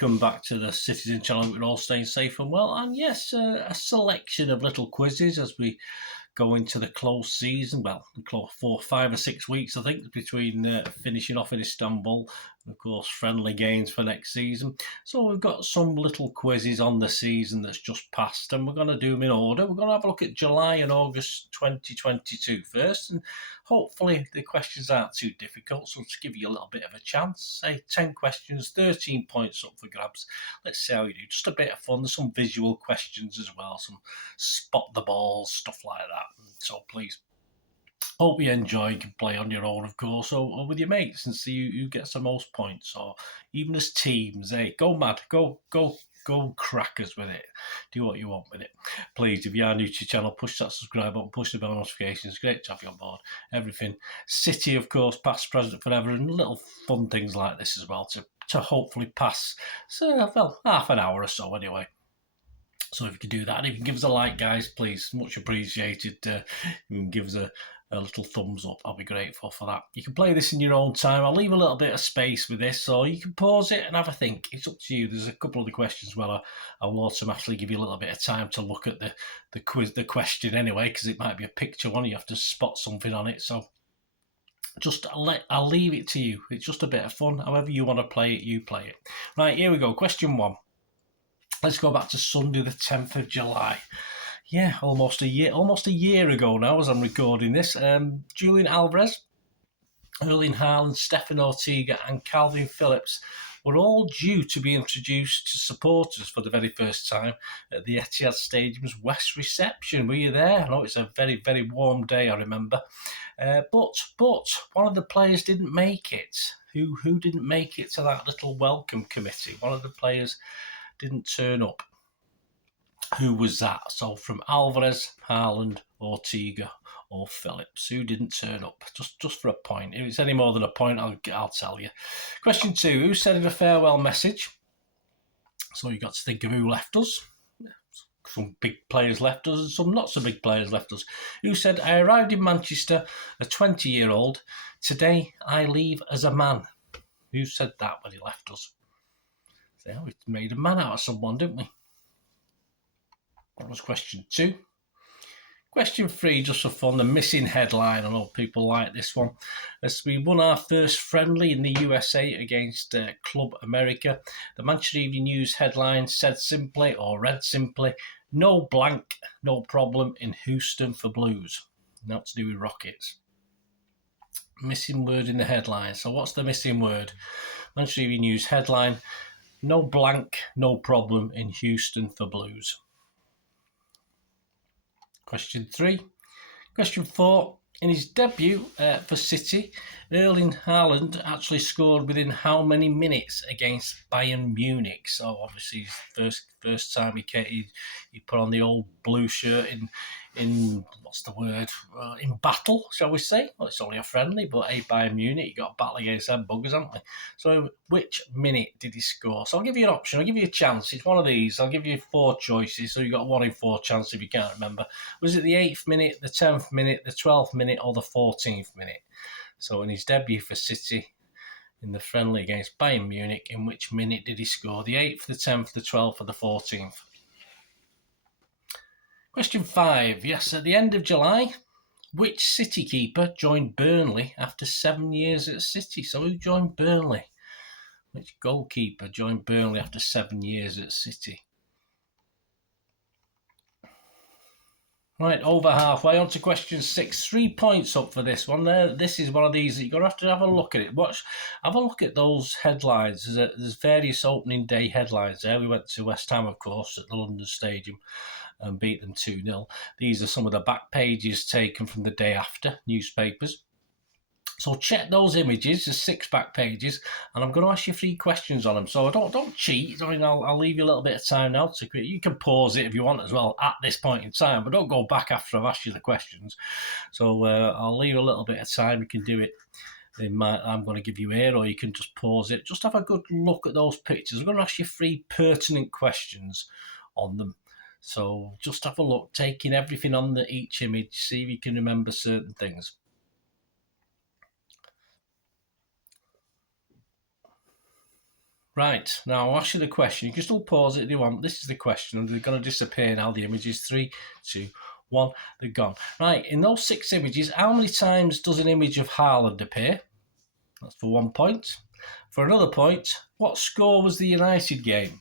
welcome back to the Citytilidie channel. We're all staying safe and well, and yes, a selection of little quizzes as we go into the close season. Well, the close 4, 5 or 6 weeks, I think, between finishing off in Istanbul and, of course, friendly games for next season. So we've got some little quizzes on the season that's just passed, and we're going to do them in order. We're going to have a look at July and August 2022 first, and hopefully the questions aren't too difficult, so to give you a little bit of a chance. Say 10 questions, 13 points up for grabs. Let's see how you do. Just a bit of fun. There's some visual questions as well, some spot the balls, stuff like that. So please, hope you enjoy. You can play on your own, of course, or with your mates and see who gets the most points, or even as teams. Hey, go mad, go crackers with it. Do what you want with it. Please, if you are new to your channel, push that subscribe button, push the bell notifications. Great to have you on board. Everything City, of course, past, present, forever, and little fun things like this as well to hopefully pass, well, half an hour or so anyway. So if you can do that, and if you can give us a like, guys, please, much appreciated. You can give us a little thumbs up. I'll be grateful for that. You can play this in your own time. I'll leave a little bit of space with this, so you can pause it and have a think. It's up to you. There's a couple of the questions where I'll automatically give you a little bit of time to look at the question anyway, because it might be a picture one. You have to spot something on it. So I'll leave it to you. It's just a bit of fun. However you want to play it, you play it. Right, here we go. Question 1. Let's go back to Sunday, the 10th of July. Yeah, almost a year ago now as I'm recording this. Julian Alvarez, Erling Haaland, Stefan Ortega and Calvin Phillips were all due to be introduced to supporters for the very first time at the Etihad Stadium's West reception. Were you there? I know it's a very, very warm day, I remember. But one of the players didn't make it. Who didn't make it to that little welcome committee? One of the players didn't turn up. Who was that? So from Alvarez, Haaland, Ortega or Phillips, who didn't turn up? Just for a point. If it's any more than a point, I'll tell you. Question 2, who sent a farewell message? So you got to think of who left us. Some big players left us and some not so big players left us. Who said, I arrived in Manchester, a 20-year-old. Today I leave as a man. Who said that when he left us? So we made a man out of someone, didn't we? That was question 2. Question 3, just for fun, the missing headline. I know people like this one. As we won our first friendly in the USA against Club America, the Manchester Evening News headline said simply, or read simply, no blank, no problem in Houston for Blues. Not to do with Rockets. Missing word in the headline. So what's the missing word? Manchester Evening News headline, no blank, no problem in Houston for Blues. Question 3. Question 4. In his debut for City, Erling Haaland actually scored within how many minutes against Bayern Munich? So obviously his first time he put on the old blue shirt in what's the word? In battle, shall we say? Well, it's only a friendly, but hey, Bayern Munich, you got a battle against them buggers, haven't we? So which minute did he score? So I'll give you an option. I'll give you a chance. It's one of these. I'll give you 4 choices. So you got 1 in 4 chance if you can't remember. Was it the 8th minute, the 10th minute, the 12th minute, or the 14th minute? So in his debut for City in the friendly against Bayern Munich, in which minute did he score? The 8th, the 10th, the 12th, or the 14th? Question 5. Yes, at the end of July, which City keeper joined Burnley after 7 years at City? So who joined Burnley? Which goalkeeper joined Burnley after 7 years at City? Right, over halfway. On to question 6. 3 points up for this one. This is one of these that you're going to have a look at it. Have a look at those headlines. There's various opening day headlines there. We went to West Ham, of course, at the London Stadium and beat them 2-0. These are some of the back pages taken from the day after, newspapers. So check those images, there's 6 back pages, and I'm going to ask you 3 questions on them. So don't cheat. I mean, I'll leave you a little bit of time now to create. You can pause it if you want as well at this point in time, but don't go back after I've asked you the questions. So I'll leave a little bit of time. You can do it. I'm going to give you here, or you can just pause it. Just have a good look at those pictures. I'm going to ask you 3 pertinent questions on them. So just have a look, taking everything on each image, see if you can remember certain things. Right, now I'll ask you the question. You can still pause it if you want. This is the question, and they're going to disappear now, the images. 3, 2, 1, they're gone. Right, in those 6 images, how many times does an image of Haaland appear? That's for 1 point. For another point, what score was the United game?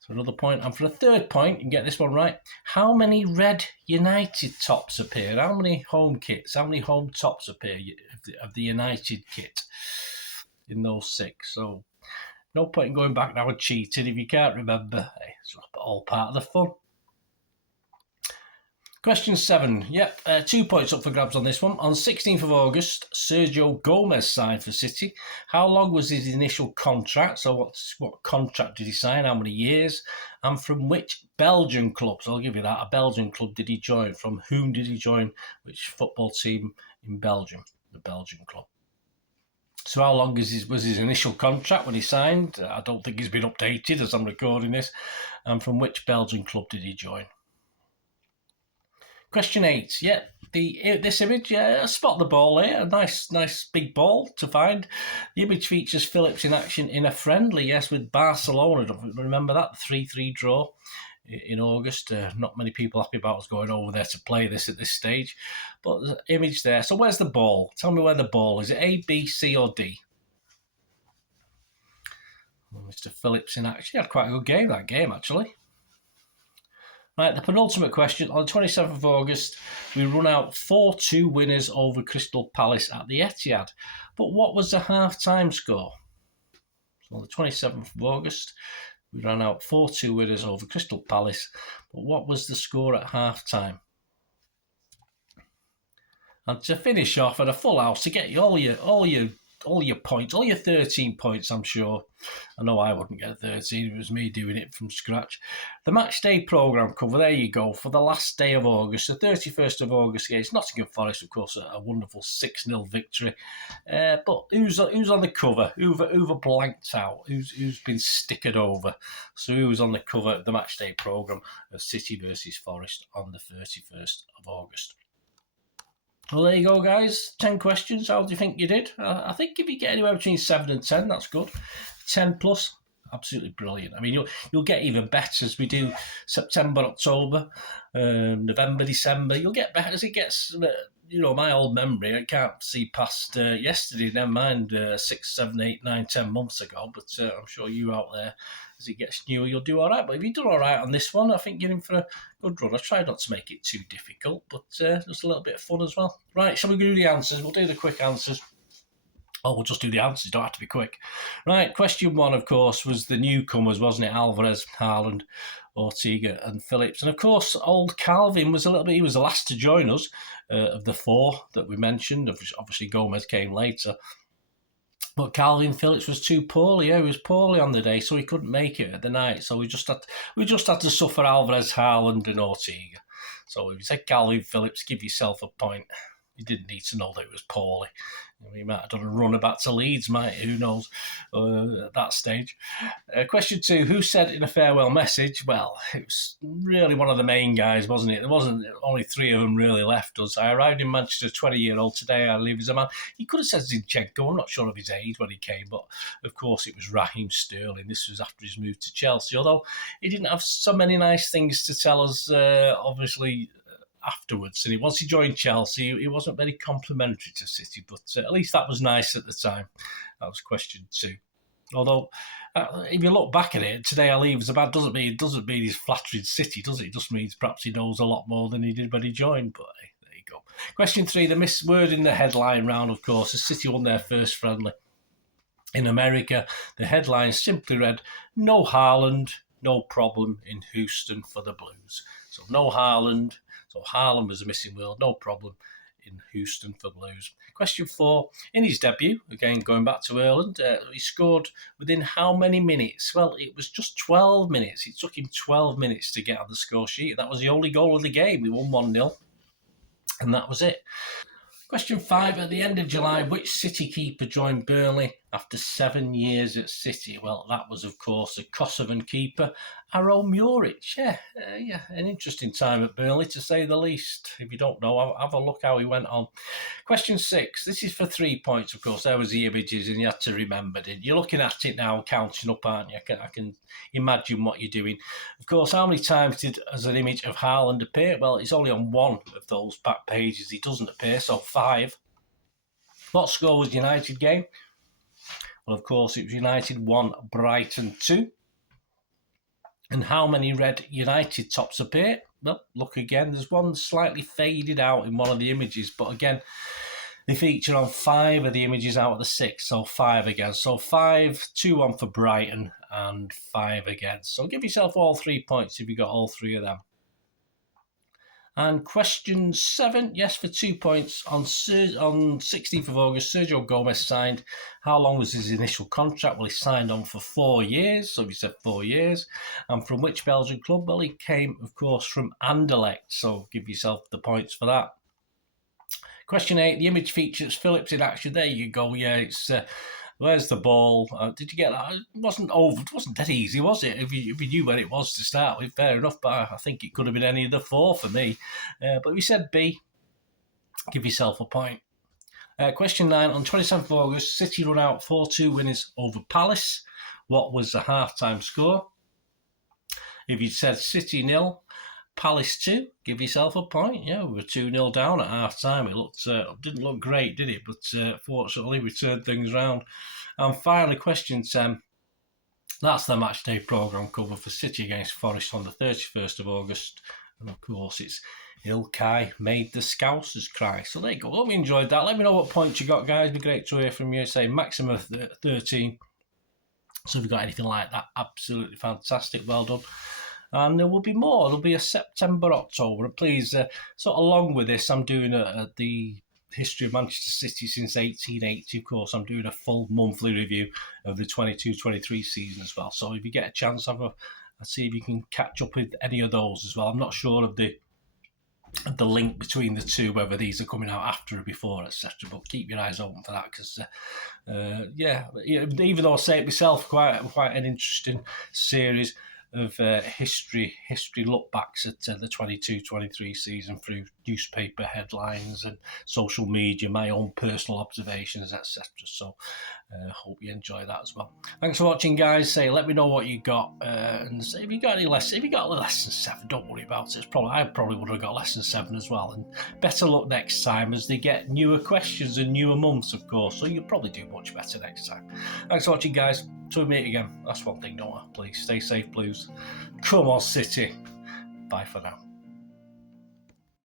So another point. And for a third point, you can get this one right. How many red United tops appear? How many home kits? How many home tops appear of the United kit in those 6? So no point in going back now and cheating if you can't remember. It's all part of the fun. Question 7. Yep, 2 points up for grabs on this one. On 16th of August, Sergio Gomez signed for City. How long was his initial contract? So what contract did he sign? How many years? And from which Belgian club? So I'll give you that. A Belgian club did he join? From whom did he join? Which football team in Belgium? The Belgian club. So how long was his initial contract when he signed? I don't think he's been updated as I'm recording this. And from which Belgian club did he join? Question 8. Yeah, this image, spot the ball here. A nice big ball to find. The image features Phillips in action in a friendly, yes, with Barcelona. Don't remember that 3-3 draw in August. Not many people happy about us going over there to play this at this stage. But the image there. So where's the ball? Tell me where the ball is. Is it A, B, C, or D? Well, Mr. Phillips in action. He had quite a good game, that game, actually. Right, the penultimate question. On the 27th of August, we run out 4-2 winners over Crystal Palace at the Etihad. But what was the half-time score? So on the 27th of August, we ran out 4-2 winners over Crystal Palace. But what was the score at half-time? And to finish off at a full house, to get all your points, all your 13 points, I'm sure. I know I wouldn't get 13, it was me doing it from scratch. The match day programme cover, there you go, for the last day of August, the 31st of August against Nottingham Forest, of course, a wonderful 6-0 victory. But who's on the cover? Who've blanked out? Who's been stickered over? So who was on the cover of the match day programme of City versus Forest on the 31st of August? Well, there you go, guys. 10 questions. How do you think you did? I think if you get anywhere between 7 and 10, that's good. 10 plus, absolutely brilliant. I mean, you'll get even better as we do September, October, November, December. You'll get better as it gets. My old memory, I can't see past yesterday, never mind 6, 7, 8, 9, 10 months ago. But I'm sure you out there, as it gets newer, you'll do all right. But if you've done all right on this one, I think you're in for a good run. I tried not to make it too difficult, but just a little bit of fun as well. Right, shall we do the answers? We'll do the quick answers. Oh, we'll just do the answers, don't have to be quick. Right, question 1, of course, was the newcomers, wasn't it? Alvarez, Haaland, Ortega and Phillips. And of course, old Calvin was he was the last to join us of the 4 that we mentioned. Obviously, Gomez came later. But Calvin Phillips was too poorly. Yeah, he was poorly on the day, so he couldn't make it at the night. So we just had to suffer Alvarez, Haaland and Ortega. So if you said Calvin Phillips, give yourself a point. You didn't need to know that it was poorly. He might have done a run back to Leeds, who knows, at that stage. Question 2, who said in a farewell message? Well, it was really one of the main guys, wasn't it? There wasn't only 3 of them really left us. I arrived in Manchester, 20-year-old today. I leave as a man. He could have said Zinchenko. I'm not sure of his age when he came, but of course it was Raheem Sterling. This was after his move to Chelsea, although he didn't have so many nice things to tell us, obviously, afterwards. And once he joined Chelsea, he wasn't very complimentary to City, but at least that was nice at the time. That was question 2. Although, if you look back at it, today I leave as a bad doesn't mean he's flattering City, does it? It just means perhaps he knows a lot more than he did when he joined. But hey, there you go. Question 3, the missed word in the headline round, of course, as City won their first friendly in America. The headline simply read, "No Haaland, no problem in Houston for the Blues." So no Haaland. So Haaland was a missing word, no problem in Houston for Blues. Question 4, in his debut, again going back to Ireland, he scored within how many minutes? Well, it was just 12 minutes. It took him 12 minutes to get on the score sheet. That was the only goal of the game. We won 1-0, and that was it. Question 5, at the end of July, which City keeper joined Burnley after 7 years at City? Well, that was, of course, the Kosovan keeper, Aro Muric. Yeah, an interesting time at Burnley, to say the least. If you don't know, have a look how he went on. Question 6. This is for 3 points, of course. There was the images, and you had to remember it. You're looking at it now, counting up, aren't you? I can imagine what you're doing. Of course, how many times has an image of Haaland appear? Well, it's only on one of those back pages he doesn't appear, so 5. What score was the United game? Well, of course, it was United 1, Brighton 2. And how many red United tops appear? Well, look again. There's one slightly faded out in one of the images, but again, they feature on 5 of the images out of the 6, so 5 again. So 5, 2-1 for Brighton, and 5 again. So give yourself all 3 points if you got all 3 of them. And question 7, yes, for 2 points. On 16th of August, Sergio Gomez signed. How long was his initial contract? Well, he signed on for 4 years, so we said 4 years. And from which Belgian club? Well, he came, of course, from Anderlecht, so give yourself the points for that. Question 8, the image features Phillips in action. There you go, yeah, it's... Where's the ball? Did you get that? It wasn't that easy, was it? If you knew where it was to start with, fair enough. But I think it could have been any of the 4 for me. But we said B. Give yourself a point. Question 9. On 27th of August, City run out 4-2 winners over Palace. What was the half-time score? If you'd said City 0, Palace 2, give yourself a point. Yeah, we were 2-0 down at half-time. It didn't look great, did it? But fortunately, we turned things round. And finally, question 10. That's the match day programme cover for City against Forest on the 31st of August. And of course, it's Ilkay made the Scousers cry. So there you go. Hope you enjoyed that. Let me know what points you got, guys. It'd be great to hear from you. Say maximum of 13. So if you've got anything like that, absolutely fantastic. Well done. And there will be more. There'll be a September, October. Please, sort of along with this, I'm doing the history of Manchester City since 1880, of course. I'm doing a full monthly review of the 22-23 season as well. So if you get a chance, I'll see if you can catch up with any of those as well. I'm not sure of the link between the two, whether these are coming out after or before, etc. But keep your eyes open for that, because, even though I say it myself, quite an interesting series of history look backs at the 22-23 season through newspaper headlines and social media, my own personal observations, etc. So hope you enjoy that as well. Thanks for watching, guys. Let me know what you got, and say if you got any lessons. If you got lesson 7, don't worry about it. I probably would have got lesson 7 as well. And better luck next time, as they get newer questions and newer months, of course. So you'll probably do much better next time. Thanks for watching, guys. Till we meet again. That's one thing, don't I? Please stay safe, please. Come on, City. Bye for now.